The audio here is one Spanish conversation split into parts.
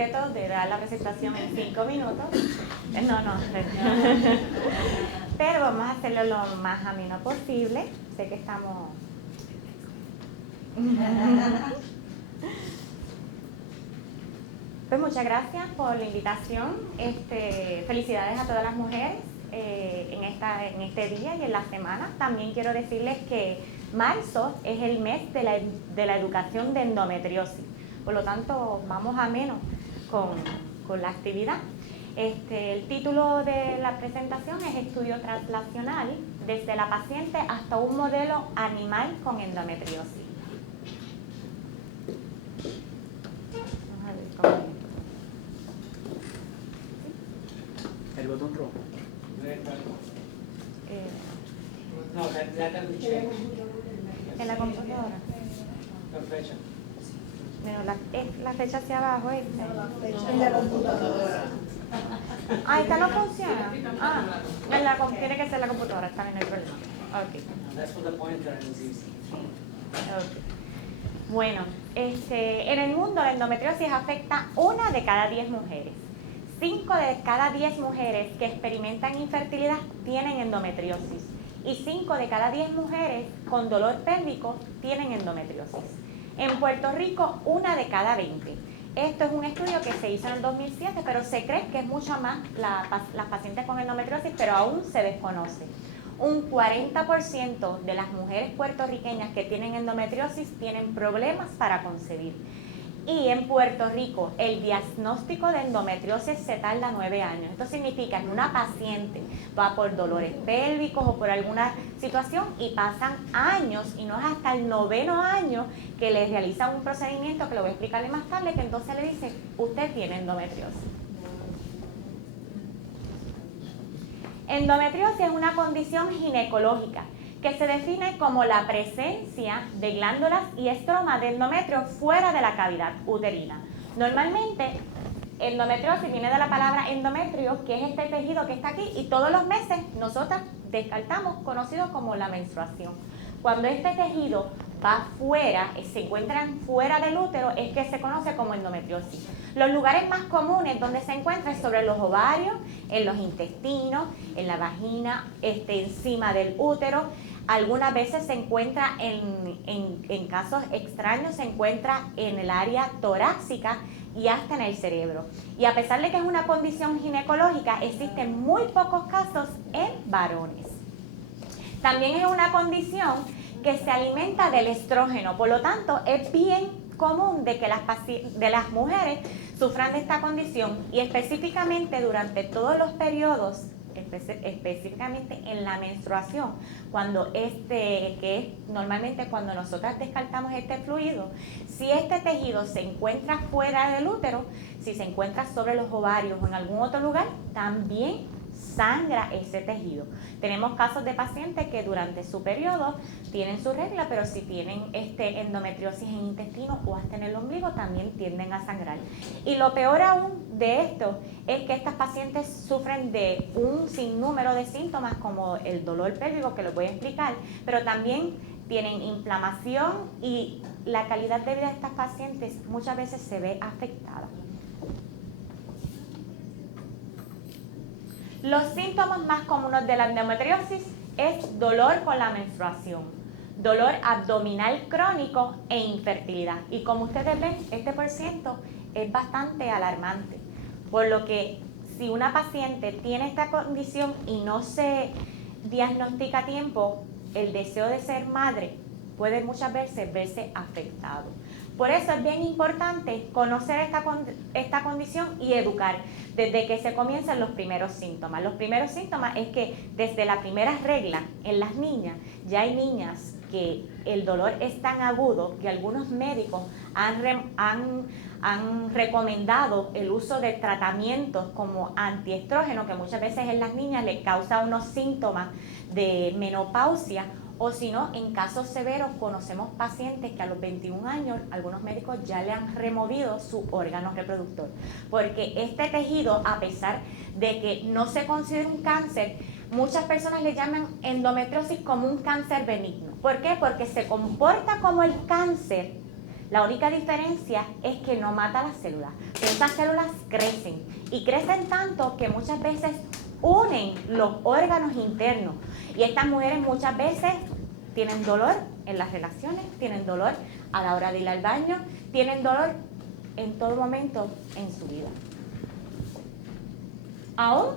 reto de dar la presentación en 5 minutos. No. Pero vamos a hacerlo lo más ameno posible. Sé que estamos... Pues muchas gracias por la invitación. Felicidades a todas las mujeres en este día y en la semana. También quiero decirles que marzo es el mes de la educación de endometriosis. Por lo tanto, vamos ameno con la actividad. El título de la presentación es Estudio translacional desde la paciente hasta un modelo animal con endometriosis. Vamos a ver cómo... El botón rojo. No, that will change. En la computadora. La fecha. Bueno, la fecha hacia abajo, En la computadora. Ah, esta no funciona. Tiene que ser la computadora, está bien, no hay problema. Okay. That's for the pointer and it's easy. Okay. Bueno, en el mundo la endometriosis afecta 1 de cada 10 mujeres. 5 de cada 10 mujeres que experimentan infertilidad tienen endometriosis y 5 de cada 10 mujeres con dolor pélvico tienen endometriosis. En Puerto Rico, 1 de cada 20. Esto es un estudio que se hizo en el 2007, pero se cree que es mucho más las pacientes con endometriosis, pero aún se desconoce. Un 40% de las mujeres puertorriqueñas que tienen endometriosis tienen problemas para concebir. Y en Puerto Rico, el diagnóstico de endometriosis se tarda 9 años. Esto significa que una paciente va por dolores pélvicos o por alguna situación y pasan años, y no es hasta el 9º año que les realizan un procedimiento, que lo voy a explicarle más tarde, que entonces le dice, usted tiene endometriosis. Endometriosis es una condición ginecológica que se define como la presencia de glándulas y estroma de endometrio fuera de la cavidad uterina. Normalmente, endometriosis viene de la palabra endometrio, que es este tejido que está aquí, y todos los meses nosotras descartamos, conocido como la menstruación. Cuando este tejido va fuera, se encuentran fuera del útero, es que se conoce como endometriosis. Los lugares más comunes donde se encuentra es sobre los ovarios, en los intestinos, en la vagina, encima del útero. Algunas veces se encuentra en casos extraños, se encuentra en el área torácica y hasta en el cerebro. Y a pesar de que es una condición ginecológica, existen muy pocos casos en varones. También es una condición que se alimenta del estrógeno, por lo tanto es bien común de que las mujeres sufran de esta condición, y específicamente durante todos los periodos, específicamente en la menstruación, que es normalmente cuando nosotras descartamos este fluido. Si este tejido se encuentra fuera del útero, si se encuentra sobre los ovarios o en algún otro lugar, también sangra ese tejido. Tenemos casos de pacientes que durante su periodo tienen su regla, pero si tienen endometriosis en intestino o hasta en el ombligo, también tienden a sangrar. Y lo peor aún de esto es que estas pacientes sufren de un sinnúmero de síntomas como el dolor pélvico, que les voy a explicar, pero también tienen inflamación, y la calidad de vida de estas pacientes muchas veces se ve afectada. Los síntomas más comunes de la endometriosis es dolor con la menstruación, dolor abdominal crónico e infertilidad. Y como ustedes ven, este porciento es bastante alarmante. Por lo que si una paciente tiene esta condición y no se diagnostica a tiempo, el deseo de ser madre puede muchas veces verse afectado. Por eso es bien importante conocer esta condición y educar desde que se comienzan los primeros síntomas. Los primeros síntomas es que desde la primera regla en las niñas, ya hay niñas que el dolor es tan agudo que algunos médicos han recomendado el uso de tratamientos como antiestrógeno, que muchas veces en las niñas les causa unos síntomas de menopausia. O si no, en casos severos conocemos pacientes que a los 21 años algunos médicos ya le han removido su órgano reproductor. Porque este tejido, a pesar de que no se considera un cáncer, muchas personas le llaman endometriosis como un cáncer benigno. ¿Por qué? Porque se comporta como el cáncer, La única diferencia es que no mata las células. Esas células crecen y crecen tanto que muchas veces unen los órganos internos. Y estas mujeres muchas veces tienen dolor en las relaciones, tienen dolor a la hora de ir al baño, tienen dolor en todo momento en su vida. Aún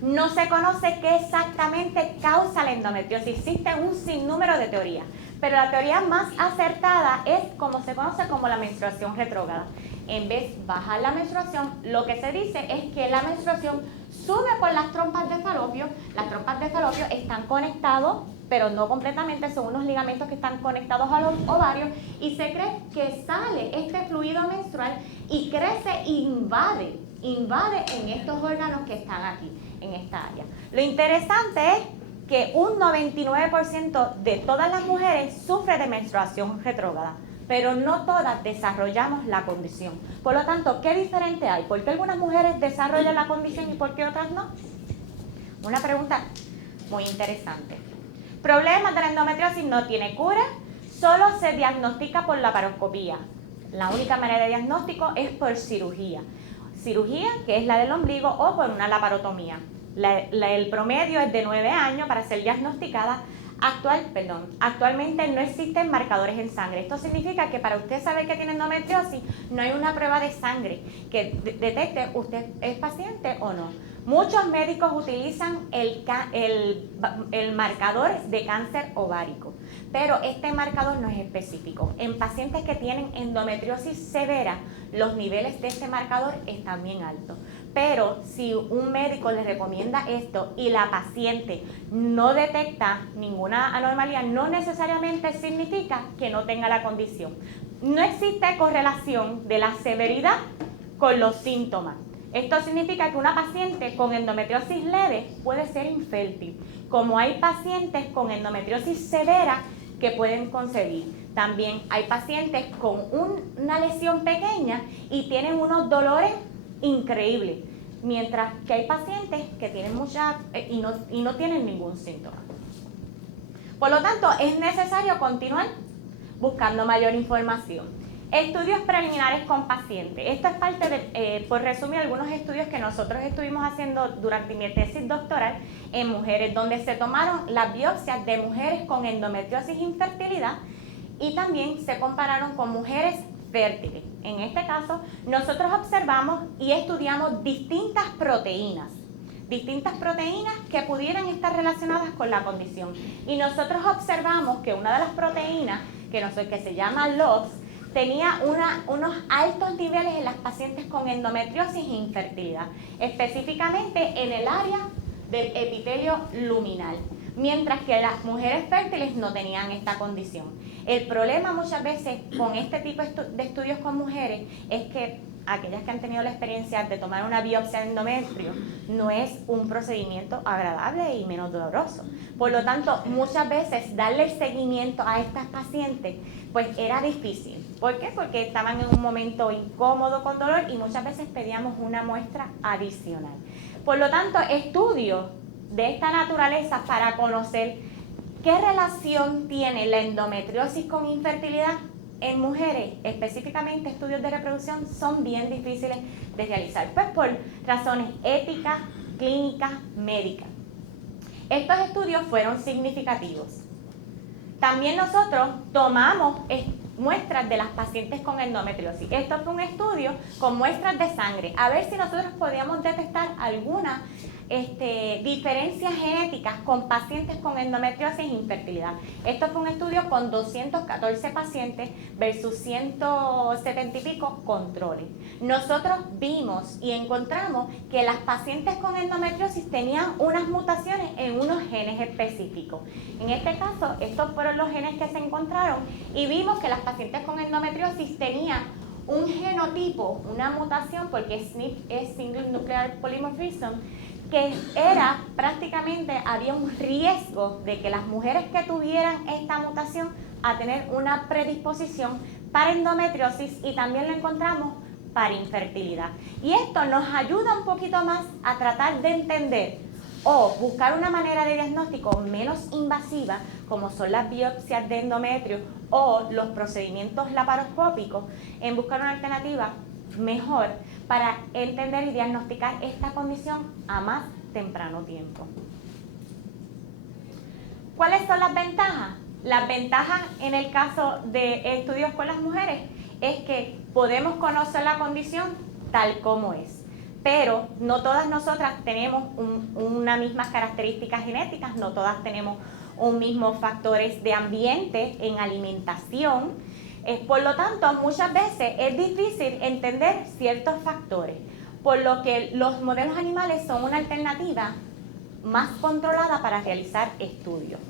no se conoce qué exactamente causa la endometriosis. Existe un sinnúmero de teorías, pero la teoría más acertada es como se conoce como la menstruación retrógrada. En vez de bajar la menstruación, lo que se dice es que la menstruación sube por las trompas de falopio. Las trompas de falopio están conectados, pero no completamente, son unos ligamentos que están conectados a los ovarios, y se cree que sale este fluido menstrual y crece e invade en estos órganos que están aquí, en esta área. Lo interesante es que un 99% de todas las mujeres sufre de menstruación retrógrada, pero no todas desarrollamos la condición. Por lo tanto, ¿qué diferente hay? ¿Por qué algunas mujeres desarrollan la condición y por qué otras no? Una pregunta muy interesante. Problemas de la endometriosis no tiene cura, solo se diagnostica por laparoscopía. La única manera de diagnóstico es por cirugía. Cirugía, que es la del ombligo, o por una laparotomía. El promedio es de 9 años para ser diagnosticada. Actualmente no existen marcadores en sangre. Esto significa que para usted saber que tiene endometriosis, no hay una prueba de sangre que detecte usted es paciente o no. Muchos médicos utilizan el marcador de cáncer ovárico, pero este marcador no es específico. En pacientes que tienen endometriosis severa, los niveles de este marcador están bien altos. Pero si un médico le recomienda esto y la paciente no detecta ninguna anormalidad, no necesariamente significa que no tenga la condición. No existe correlación de la severidad con los síntomas. Esto significa que una paciente con endometriosis leve puede ser infértil, como hay pacientes con endometriosis severa que pueden concebir. También hay pacientes con una lesión pequeña y tienen unos dolores increíbles, mientras que hay pacientes que tienen mucha y no tienen ningún síntoma. Por lo tanto, es necesario continuar buscando mayor información. Estudios preliminares con pacientes. Esto es parte de, por resumir, algunos estudios que nosotros estuvimos haciendo durante mi tesis doctoral en mujeres, donde se tomaron las biopsias de mujeres con endometriosis e infertilidad y también se compararon con mujeres fértiles. En este caso, nosotros observamos y estudiamos distintas proteínas que pudieran estar relacionadas con la condición. Y nosotros observamos que una de las proteínas, que se llama LOX, tenía unos altos niveles en las pacientes con endometriosis e infertilidad, específicamente en el área del epitelio luminal, mientras que las mujeres fértiles no tenían esta condición. El problema muchas veces con este tipo de estudios con mujeres es que aquellas que han tenido la experiencia de tomar una biopsia de endometrio no es un procedimiento agradable y menos doloroso. Por lo tanto, muchas veces darle el seguimiento a estas pacientes pues era difícil. ¿Por qué? Porque estaban en un momento incómodo con dolor y muchas veces pedíamos una muestra adicional. Por lo tanto, estudios de esta naturaleza para conocer qué relación tiene la endometriosis con infertilidad en mujeres, específicamente estudios de reproducción, son bien difíciles de realizar, pues por razones éticas, clínicas, médicas. Estos estudios fueron significativos. También nosotros tomamos muestras de las pacientes con endometriosis. Esto fue un estudio con muestras de sangre, a ver si nosotros podíamos detectar alguna diferencias genéticas con pacientes con endometriosis e infertilidad. Esto fue un estudio con 214 pacientes versus 170 y pico controles. Nosotros vimos y encontramos que las pacientes con endometriosis tenían unas mutaciones en unos genes específicos. En este caso, estos fueron los genes que se encontraron y vimos que las pacientes con endometriosis tenían un genotipo, una mutación, porque SNP es Single Nuclear Polymorphism, que era prácticamente, había un riesgo de que las mujeres que tuvieran esta mutación a tener una predisposición para endometriosis y también lo encontramos para infertilidad. Y esto nos ayuda un poquito más a tratar de entender o buscar una manera de diagnóstico menos invasiva, como son las biopsias de endometrio o los procedimientos laparoscópicos, en buscar una alternativa mejor para entender y diagnosticar esta condición a más temprano tiempo. ¿Cuáles son las ventajas? Las ventajas en el caso de estudios con las mujeres es que podemos conocer la condición tal como es, pero no todas nosotras tenemos unas mismas características genéticas, no todas tenemos un mismo factores de ambiente en alimentación. Por lo tanto, muchas veces es difícil entender ciertos factores, por lo que los modelos animales son una alternativa más controlada para realizar estudios.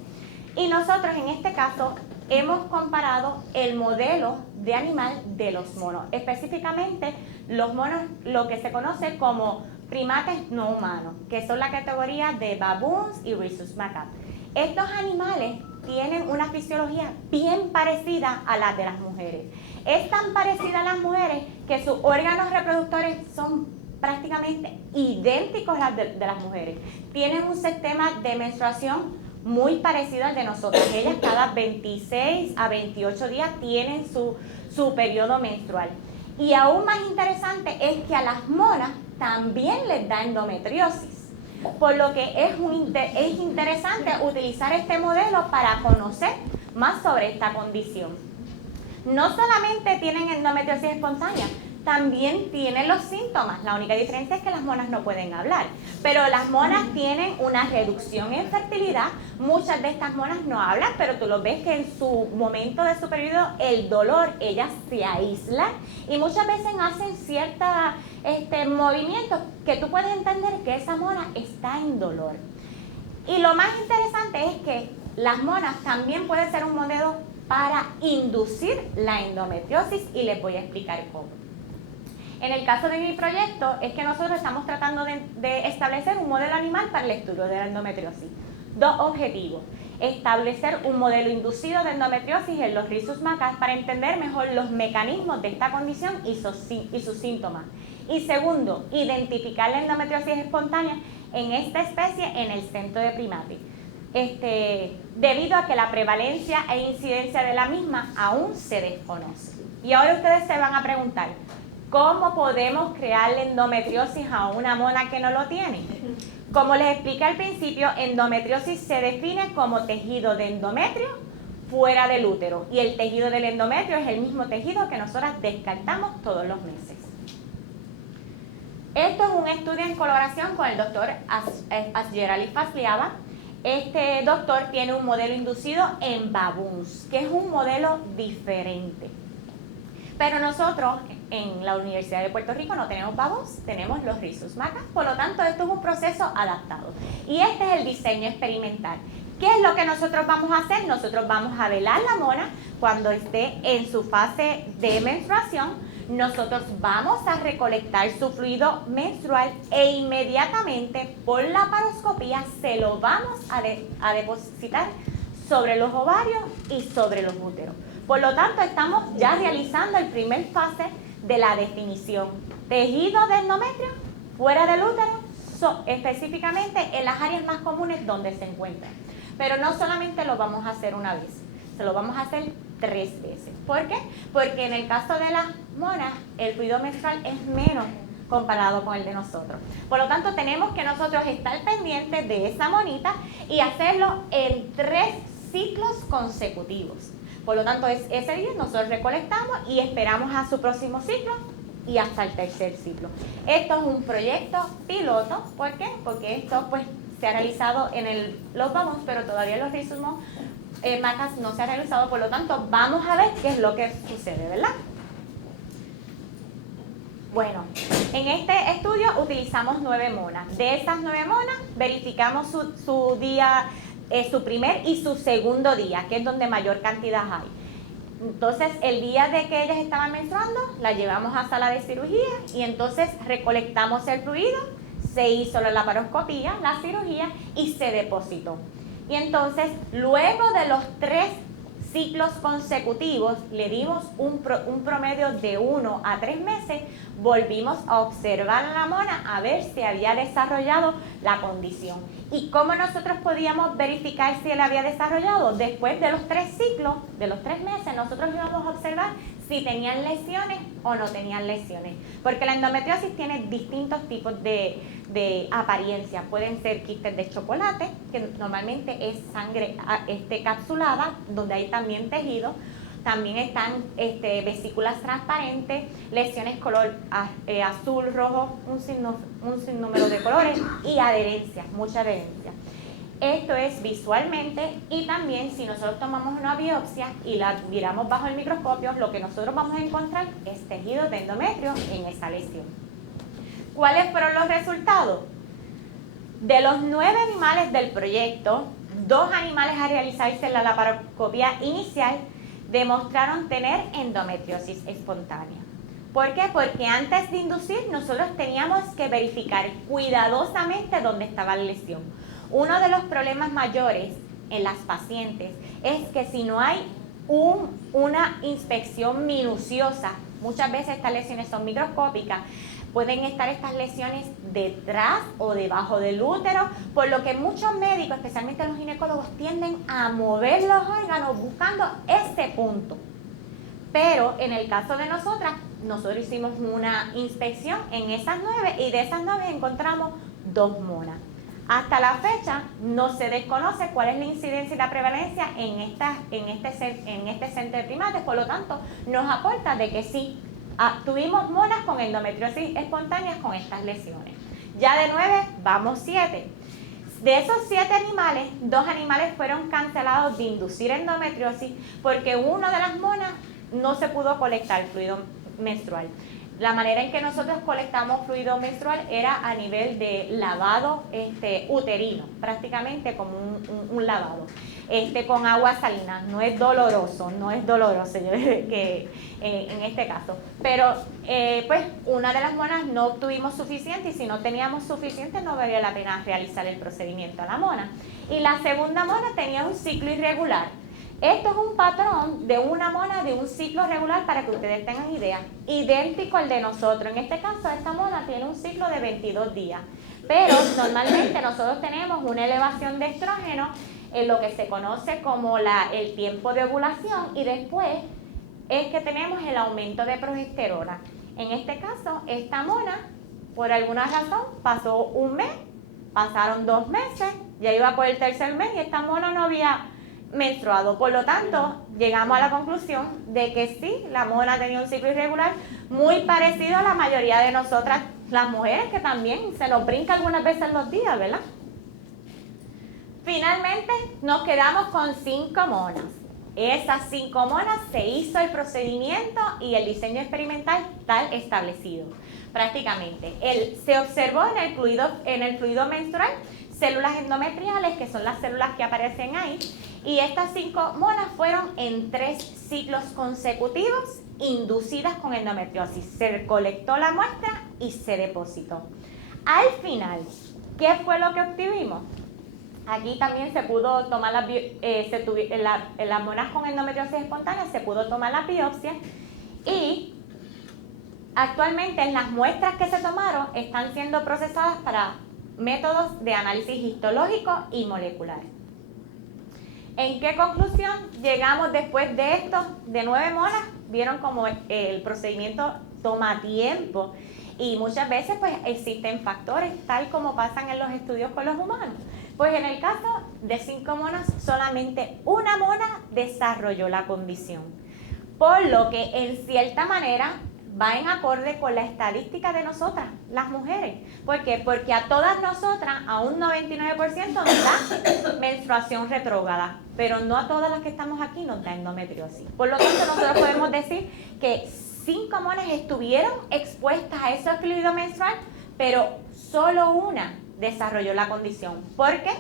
Y nosotros en este caso hemos comparado el modelo de animal de los monos, específicamente los monos, lo que se conoce como primates no humanos, que son la categoría de baboons y rhesus macaque. Estos animales tienen una fisiología bien parecida a la de las mujeres. Es tan parecida a las mujeres que sus órganos reproductores son prácticamente idénticos a los de las mujeres. Tienen un sistema de menstruación muy parecido al de nosotras. Ellas cada 26 a 28 días tienen su periodo menstrual. Y aún más interesante es que a las monas también les da endometriosis. Por lo que es interesante utilizar este modelo para conocer más sobre esta condición. No solamente tienen endometriosis espontánea, también tienen los síntomas. La única diferencia es que las monas no pueden hablar, pero las monas tienen una reducción en fertilidad. Muchas de estas monas no hablan, pero tú lo ves que en su momento de su periodo, el dolor, ellas se aíslan y muchas veces hacen ciertos movimientos que tú puedes entender que esa mona está en dolor. Y lo más interesante es que las monas también pueden ser un modelo para inducir la endometriosis y les voy a explicar cómo. En el caso de mi proyecto es que nosotros estamos tratando de establecer un modelo animal para el estudio de la endometriosis. Dos objetivos: establecer un modelo inducido de endometriosis en los rhesus macaque para entender mejor los mecanismos de esta condición y sus síntomas. Y segundo, identificar la endometriosis espontánea en esta especie en el centro de primates, debido a que la prevalencia e incidencia de la misma aún se desconoce. Y ahora ustedes se van a preguntar, ¿cómo podemos crearle endometriosis a una mona que no lo tiene? Como les expliqué al principio, endometriosis se define como tejido de endometrio fuera del útero. Y el tejido del endometrio es el mismo tejido que nosotras descartamos todos los meses. Esto es un estudio en colaboración con el doctor Asgerali Fasliava. Este doctor tiene un modelo inducido en baboons, que es un modelo diferente. Pero nosotros en la Universidad de Puerto Rico no tenemos baboons, tenemos los rhesus macaque, por lo tanto esto es un proceso adaptado. Y este es el diseño experimental. ¿Qué es lo que nosotros vamos a hacer? Nosotros vamos a velar la mona cuando esté en su fase de menstruación. Nosotros vamos a recolectar su fluido menstrual e inmediatamente por la laparoscopía se lo vamos a depositar sobre los ovarios y sobre los úteros. Por lo tanto, estamos ya realizando el primer fase de la definición. Tejido de endometrio fuera del útero, específicamente en las áreas más comunes donde se encuentran. Pero no solamente lo vamos a hacer una vez, se lo vamos a hacer 3 veces. ¿Por qué? Porque en el caso de las monas, el fluido menstrual es menos comparado con el de nosotros. Por lo tanto, tenemos que nosotros estar pendientes de esa monita y hacerlo en 3 ciclos consecutivos. Por lo tanto, ese día nosotros recolectamos y esperamos a su próximo ciclo y hasta el 3er ciclo. Esto es un proyecto piloto. ¿Por qué? Porque esto pues se ha realizado en los baboons, pero todavía los rhesus macaque no se ha realizado. Por lo tanto, vamos a ver qué es lo que sucede, ¿verdad? Bueno, en este estudio utilizamos 9 monas. De esas 9 monas, verificamos su día, su primer y su segundo día, que es donde mayor cantidad hay. Entonces, el día de que ellas estaban menstruando, la llevamos a sala de cirugía y entonces recolectamos el fluido, se hizo la laparoscopía, la cirugía y se depositó. Y entonces, luego de los 3 ciclos consecutivos, le dimos un promedio de 1 a 3 meses, volvimos a observar a la mona a ver si había desarrollado la condición. ¿Y cómo nosotros podíamos verificar si él había desarrollado? Después de los 3 ciclos, de los 3 meses, nosotros íbamos a observar si tenían lesiones o no tenían lesiones. Porque la endometriosis tiene distintos tipos de apariencia. Pueden ser quistes de chocolate, que normalmente es sangre capsulada, donde hay también tejido. También están vesículas transparentes, lesiones color azul, rojo, un sinnúmero de colores y adherencia, mucha adherencia. Esto es visualmente, y también si nosotros tomamos una biopsia y la miramos bajo el microscopio, lo que nosotros vamos a encontrar es tejido de endometrio en esa lesión. ¿Cuáles fueron los resultados? De los 9 animales del proyecto, 2 animales a realizarse la laparoscopia inicial demostraron tener endometriosis espontánea. ¿Por qué? Porque antes de inducir nosotros teníamos que verificar cuidadosamente dónde estaba la lesión. Uno de los problemas mayores en las pacientes es que si no hay una inspección minuciosa, muchas veces estas lesiones son microscópicas, pueden estar estas lesiones detrás o debajo del útero, por lo que muchos médicos, especialmente los ginecólogos, tienden a mover los órganos buscando este punto. Pero en el caso de nosotros hicimos una inspección en esas 9 y de esas 9 encontramos 2 monas. Hasta la fecha no se desconoce cuál es la incidencia y la prevalencia en este centro de primates, por lo tanto nos aporta de que sí, tuvimos monas con endometriosis espontáneas con estas lesiones. Ya de 9 vamos 7. De esos 7 animales, 2 animales fueron cancelados de inducir endometriosis porque uno de las monas no se pudo colectar fluido menstrual. La manera en que nosotros colectamos fluido menstrual era a nivel de lavado uterino, prácticamente como un lavado, con agua salina. No es doloroso que en este caso. Pero pues una de las monas no obtuvimos suficiente, y si no teníamos suficiente no valía la pena realizar el procedimiento a la mona. Y la segunda mona tenía un ciclo irregular. Esto es un patrón de una mona de un ciclo regular para que ustedes tengan idea, idéntico al de nosotros. En este caso, esta mona tiene un ciclo de 22 días, pero normalmente nosotros tenemos una elevación de estrógeno en lo que se conoce como el tiempo de ovulación, y después es que tenemos el aumento de progesterona. En este caso, esta mona, por alguna razón, pasó un mes, pasaron 2 meses, ya iba por el 3er mes y esta mona no había menstruado. Por lo tanto, llegamos a la conclusión de que sí, la mona tenía un ciclo irregular muy parecido a la mayoría de nosotras, las mujeres, que también se nos brinca algunas veces los días, ¿verdad? Finalmente, nos quedamos con 5 monas. Esas 5 monas se hizo el procedimiento y el diseño experimental tal establecido. Prácticamente, se observó en el fluido menstrual células endometriales, que son las células que aparecen ahí, y estas 5 monas fueron en 3 ciclos consecutivos inducidas con endometriosis. Se colectó la muestra y se depositó. Al final, ¿qué fue lo que obtuvimos? Aquí también se pudo tomar las monas con endometriosis espontánea, se pudo tomar la biopsia, y actualmente las muestras que se tomaron están siendo procesadas para métodos de análisis histológico y molecular. ¿En qué conclusión llegamos después de esto? De 9 monas, vieron como el procedimiento toma tiempo y muchas veces pues existen factores, tal como pasan en los estudios con los humanos. Pues en el caso de 5 monas, solamente una mona desarrolló la condición, por lo que en cierta manera va en acorde con la estadística de nosotras, las mujeres. ¿Por qué? Porque a todas nosotras, a un 99% nos da menstruación retrógrada, pero no a todas las que estamos aquí nos da endometriosis. Por lo tanto, nosotros podemos decir que 5 monas estuvieron expuestas a ese fluido menstrual, pero solo una desarrolló la condición. ¿Por qué?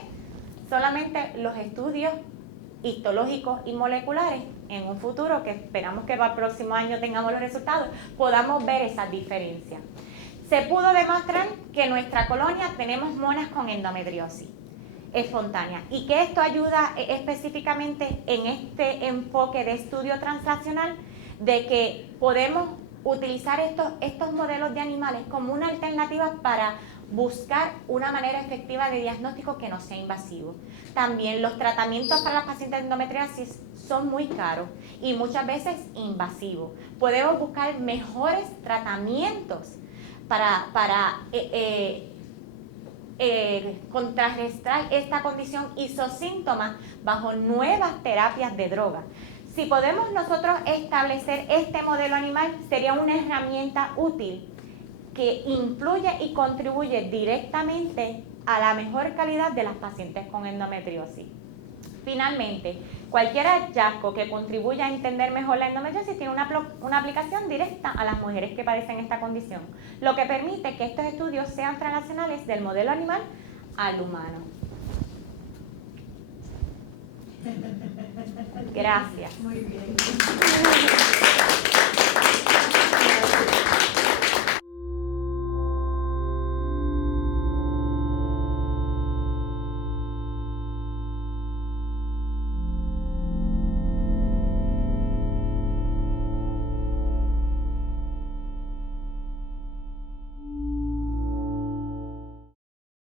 Solamente los estudios histológicos y moleculares en un futuro, que esperamos que para el próximo año tengamos los resultados, podamos ver esas diferencias. Se pudo demostrar que en nuestra colonia tenemos monas con endometriosis. espontánea. Y que esto ayuda específicamente en este enfoque de estudio translacional, de que podemos utilizar estos modelos de animales como una alternativa para buscar una manera efectiva de diagnóstico que no sea invasivo. También los tratamientos para las pacientes de endometriosis son muy caros y muchas veces invasivos. Podemos buscar mejores tratamientos para contrarrestar esta condición y sus síntomas bajo nuevas terapias de droga. Si podemos nosotros establecer este modelo animal, sería una herramienta útil que influye y contribuye directamente a la mejor calidad de las pacientes con endometriosis. Finalmente, cualquier hallazgo que contribuya a entender mejor la endometriosis tiene una aplicación directa a las mujeres que padecen esta condición, lo que permite que estos estudios sean translacionales del modelo animal al humano. Gracias. Muy bien.